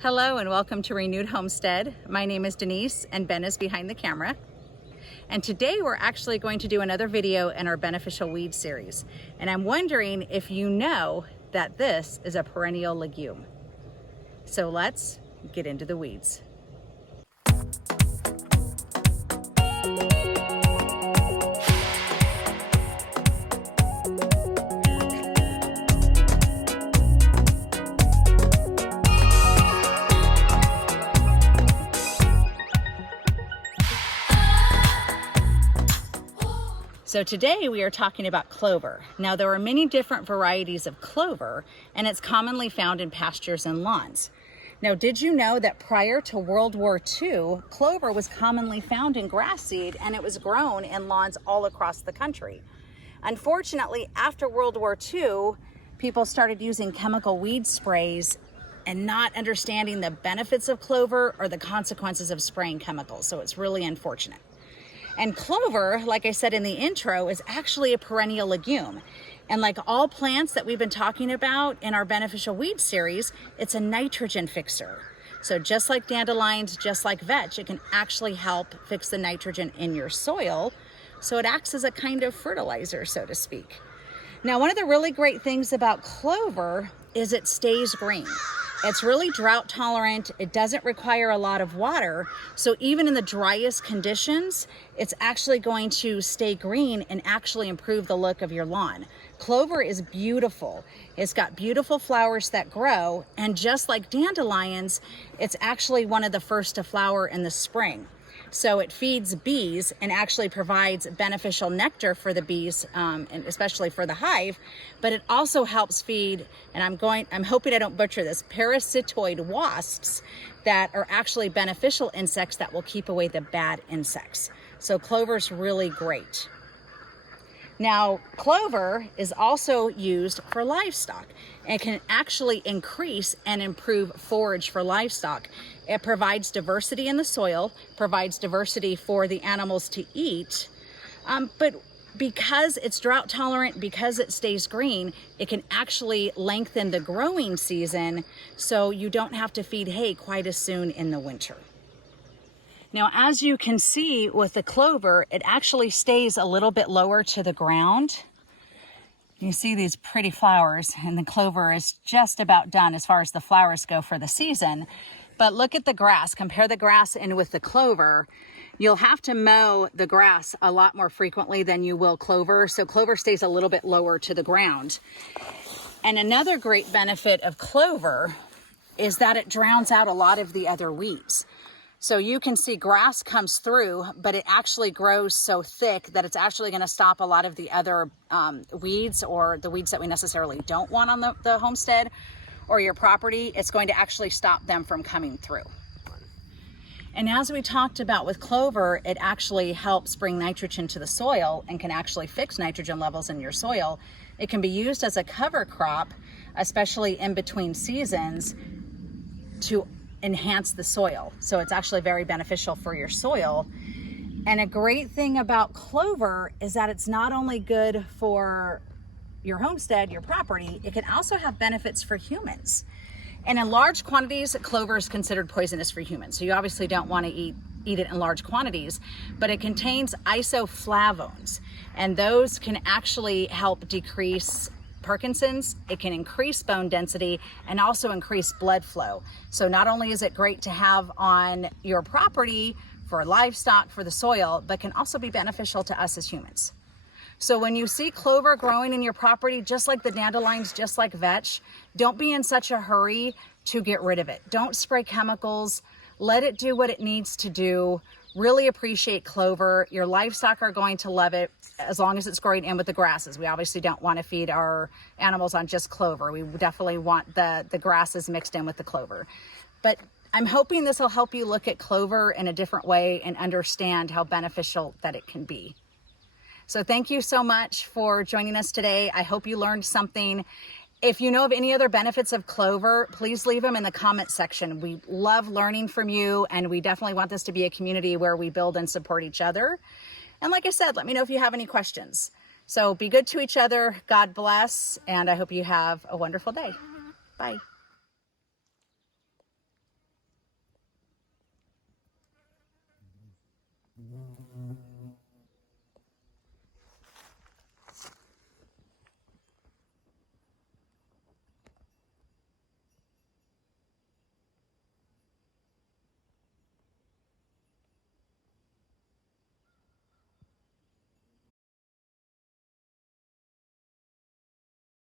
Hello and welcome to Renewed Homestead. My name is Denise and Ben is behind the camera. And today we're actually going to do another video in our beneficial weed series. And I'm wondering if you know that this is a perennial legume. So let's get into the weeds. So today we are talking about clover. Now there are many different varieties of clover and it's commonly found in pastures and lawns. Now did you know that prior to World War II, clover was commonly found in grass seed and it was grown in lawns all across the country. Unfortunately, after World War II, people started using chemical weed sprays and not understanding the benefits of clover or the consequences of spraying chemicals. So it's really unfortunate. And clover, like I said in the intro, is actually a perennial legume. And like all plants that we've been talking about in our beneficial weed series, it's a nitrogen fixer. So just like dandelions, just like vetch, it can actually help fix the nitrogen in your soil. So it acts as a kind of fertilizer, so to speak. Now, one of the really great things about clover is it stays green. It's really drought tolerant. It doesn't require a lot of water. So even in the driest conditions, it's actually going to stay green and actually improve the look of your lawn. Clover is beautiful. It's got beautiful flowers that grow. And just like dandelions, it's actually one of the first to flower in the spring. So it feeds bees and actually provides beneficial nectar for the bees, and especially for the hive, but it also helps feed, and I'm hoping I don't butcher this, parasitoid wasps that are actually beneficial insects that will keep away the bad insects. So clover's really great. Now, clover is also used for livestock and can actually increase and improve forage for livestock. It provides diversity in the soil, provides diversity for the animals to eat, but because it's drought tolerant, because it stays green, it can actually lengthen the growing season so you don't have to feed hay quite as soon in the winter. Now, as you can see with the clover, it actually stays a little bit lower to the ground. You see these pretty flowers, and the clover is just about done as far as the flowers go for the season. But look at the grass. Compare the grass in with the clover. You'll have to mow the grass a lot more frequently than you will clover. So clover stays a little bit lower to the ground. And another great benefit of clover is that it drowns out a lot of the other weeds. So you can see grass comes through, but it actually grows so thick that it's actually going to stop a lot of the other weeds, or the weeds that we necessarily don't want on the homestead or your property. It's going to actually stop them from coming through. And as we talked about with clover, it actually helps bring nitrogen to the soil and can actually fix nitrogen levels in your soil. It can be used as a cover crop, especially in between seasons, to enhance the soil. So it's actually very beneficial for your soil. And a great thing about clover is that it's not only good for your homestead, your property, it can also have benefits for humans. And in large quantities, clover is considered poisonous for humans. So you obviously don't want to eat it in large quantities, but it contains isoflavones, and those can actually help decrease Parkinson's. It can increase bone density and also increase blood flow. So not only is it great to have on your property for livestock, for the soil, but can also be beneficial to us as humans. So when you see clover growing in your property, just like the dandelions, just like vetch, don't be in such a hurry to get rid of it. Don't spray chemicals. Let it do what it needs to do. Really appreciate clover. Your livestock are going to love it as long as it's growing in with the grasses. We obviously don't want to feed our animals on just clover. We definitely want the grasses mixed in with the clover. But I'm hoping this will help you look at clover in a different way and understand how beneficial that it can be. So thank you so much for joining us today. I hope you learned something. If you know of any other benefits of clover, please leave them in the comment section. We love learning from you, and we definitely want this to be a community where we build and support each other. And like I said, let me know if you have any questions. So be good to each other. God bless, and I hope you have a wonderful day. Bye.